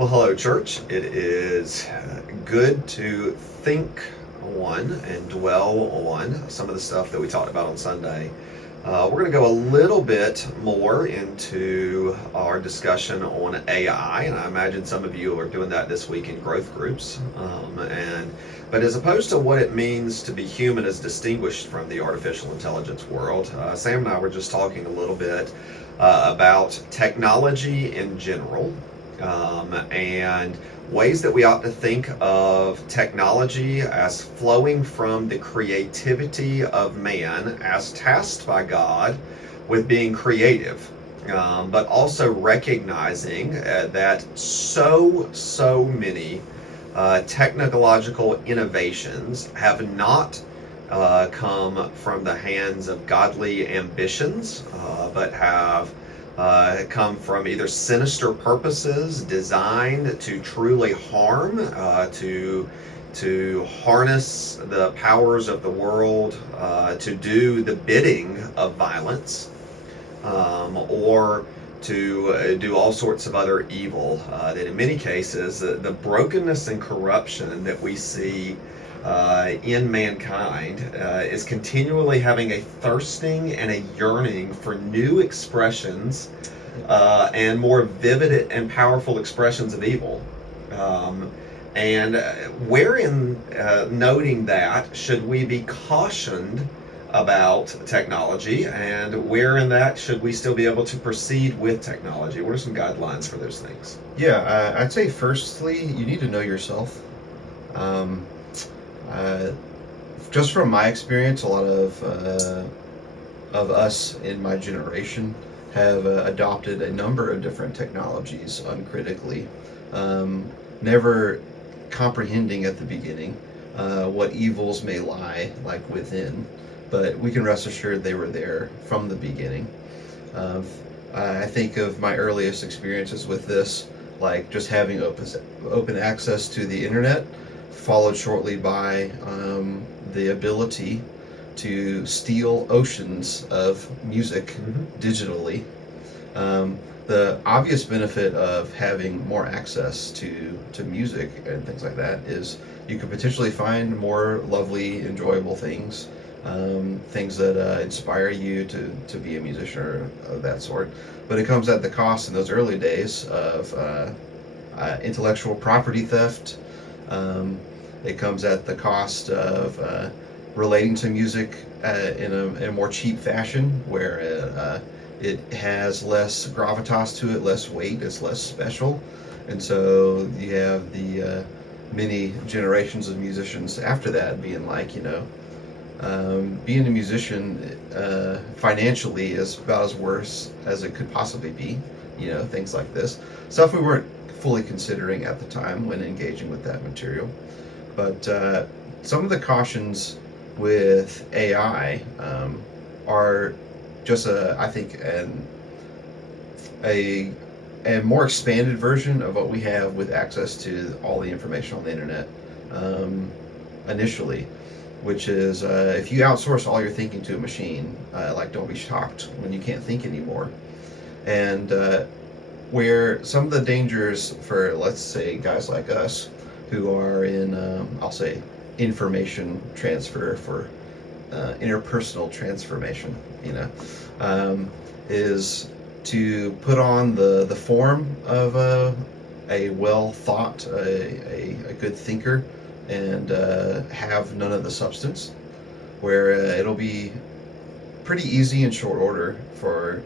Well, hello, church. It is good to think on and dwell on some of the stuff that we talked about on Sunday. We're going to go a little bit more into our discussion on AI, and I imagine some of you are doing that this week in growth groups. But as opposed to what it means to be human as distinguished from the artificial intelligence world, Sam and I were just talking a little bit about technology in general, and ways that we ought to think of technology as flowing from the creativity of man as tasked by God with being creative, but also recognizing that so many technological innovations have not come from the hands of godly ambitions, but have come from either sinister purposes designed to truly harm, to harness the powers of the world, to do the bidding of violence, or to do all sorts of other evil. That in many cases, the brokenness and corruption that we see in mankind is continually having a thirsting and a yearning for new expressions and more vivid and powerful expressions of evil. And wherein noting that, should we be cautioned about technology, and where in that should we still be able to proceed with technology? What are some guidelines for those things? Yeah, I'd say firstly, you need to know yourself. Uh, just from my experience, a lot of us in my generation have adopted a number of different technologies uncritically, never comprehending at the beginning what evils may lie like within, but we can rest assured they were there from the beginning. I think of my earliest experiences with this, like just having open access to the internet, followed shortly by the ability to steal oceans of music digitally. The obvious benefit of having more access to music and things like that is you could potentially find more lovely, enjoyable things, things that inspire you to be a musician or of that sort. But it comes at the cost in those early days of intellectual property theft. It comes at the cost of relating to music in a more cheap fashion, where it has less gravitas to it, less weight, it's less special. And so you have the many generations of musicians after that being like, being a musician financially is about as worse as it could possibly be, things like this. Stuff we weren't fully considering at the time when engaging with that material. But some of the cautions with AI are just I think a more expanded version of what we have with access to all the information on the internet initially, which is if you outsource all your thinking to a machine, don't be shocked when you can't think anymore. And where some of the dangers for, let's say, guys like us who are in, I'll say, information transfer for interpersonal transformation, is to put on the form of a well thought, a good thinker, and have none of the substance, where it'll be pretty easy in short order for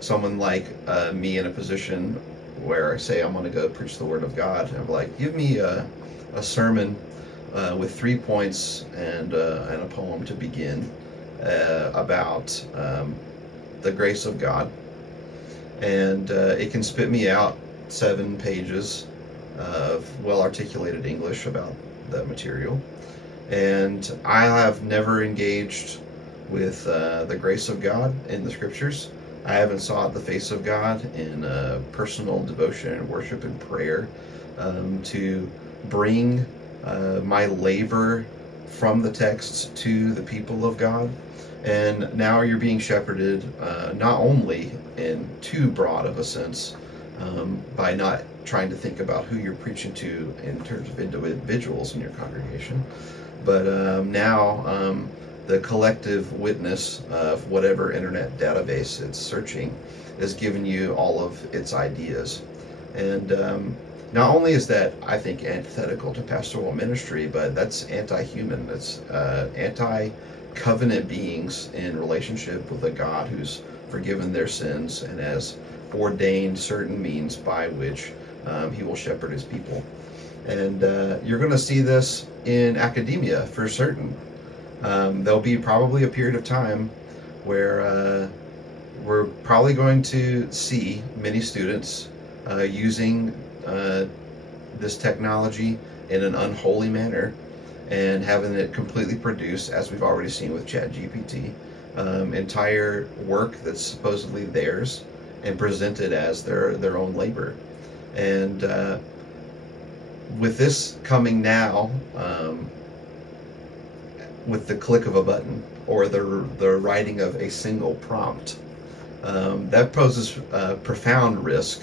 someone like me in a position where I say I'm going to go preach the word of God, and I'm like, give me a sermon with 3 points and a poem to begin about the grace of God, and it can spit me out 7 pages of well-articulated English about that material. And I have never engaged with the grace of God in the scriptures. I haven't sought the face of God in personal devotion and worship and prayer to bring my labor from the text to the people of God. And now you're being shepherded not only in too broad of a sense by not trying to think about who you're preaching to in terms of individuals in your congregation. But now the collective witness of whatever internet database it's searching is giving you all of its ideas. And not only is that, I think, antithetical to pastoral ministry, but that's anti-human. That's anti-covenant beings in relationship with a God who's forgiven their sins and has ordained certain means by which he will shepherd his people. And you're going to see this in academia for certain. There'll be probably a period of time where we're probably going to see many students using this technology in an unholy manner and having it completely produce, as we've already seen with ChatGPT, entire work that's supposedly theirs and presented as their own labor. And with this coming now, with the click of a button or the writing of a single prompt, that poses a profound risk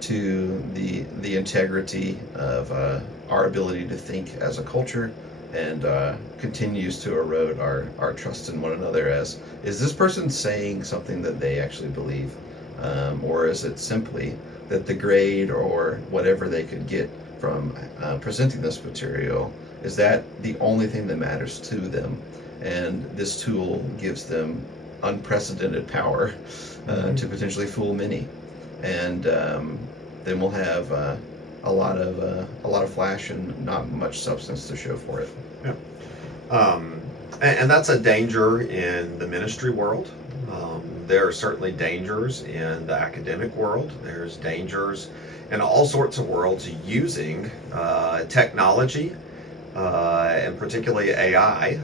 to the integrity of our ability to think as a culture, and continues to erode our trust in one another. As, is this person saying something that they actually believe, or is it simply that the grade or whatever they could get from presenting this material, is that the only thing that matters to them, and this tool gives them unprecedented power to potentially fool many, and then we'll have a lot of flash and not much substance to show for it. Yeah. And that's a danger in the ministry world. There are certainly dangers in the academic world. There's dangers in all sorts of worlds using technology, and particularly AI,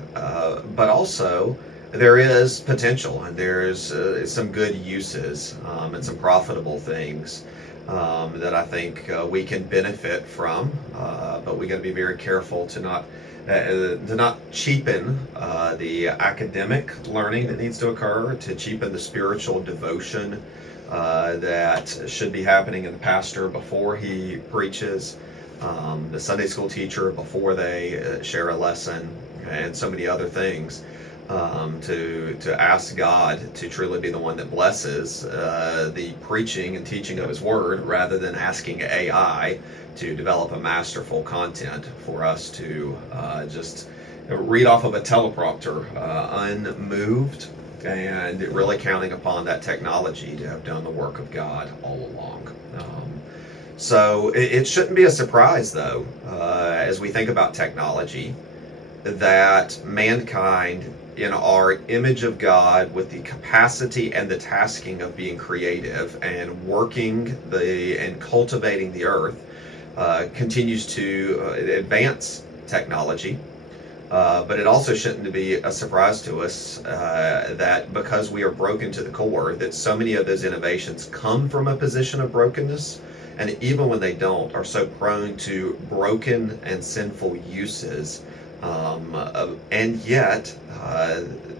but also there is potential, and there's some good uses and some profitable things that I think we can benefit from, but we got to be very careful to not cheapen the academic learning that needs to occur, to cheapen the spiritual devotion that should be happening in the pastor before he preaches, the Sunday school teacher before they share a lesson, and so many other things. To ask God to truly be the one that blesses the preaching and teaching of His Word, rather than asking AI to develop a masterful content for us to just read off of a teleprompter, unmoved, and really counting upon that technology to have done the work of God all along. So it shouldn't be a surprise, though, as we think about technology, that mankind, in our image of God, with the capacity and the tasking of being creative and working and cultivating the earth, continues to advance technology. But it also shouldn't be a surprise to us that because we are broken to the core, that so many of those innovations come from a position of brokenness, and even when they don't, are so prone to broken and sinful uses. And yet,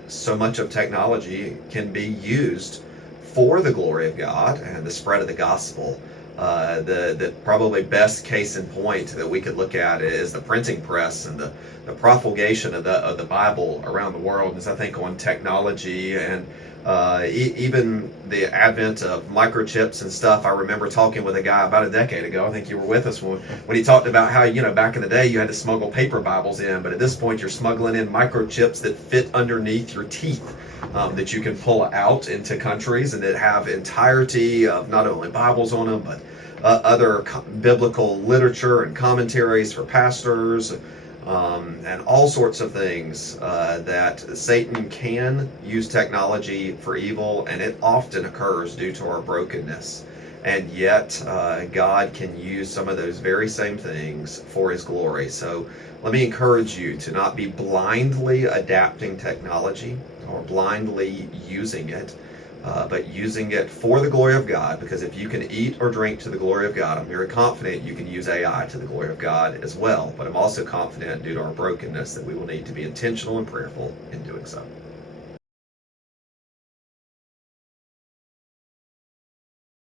so much of technology can be used for the glory of God and the spread of the gospel. The probably best case in point that we could look at is the printing press and the propagation of the Bible around the world. As I think on technology and even the advent of microchips and stuff. I remember talking with a guy about a decade ago. I think you were with us when he talked about how, back in the day you had to smuggle paper Bibles in, but at this point you're smuggling in microchips that fit underneath your teeth, that you can pull out into countries and that have entirety of not only Bibles on them, but other biblical literature and commentaries for pastors, and all sorts of things that Satan can use technology for evil, and it often occurs due to our brokenness. And yet God can use some of those very same things for His glory. So let me encourage you to not be blindly adapting technology or blindly using it, but using it for the glory of God, because if you can eat or drink to the glory of God, I'm very confident you can use AI to the glory of God as well. But I'm also confident, due to our brokenness, that we will need to be intentional and prayerful in doing so.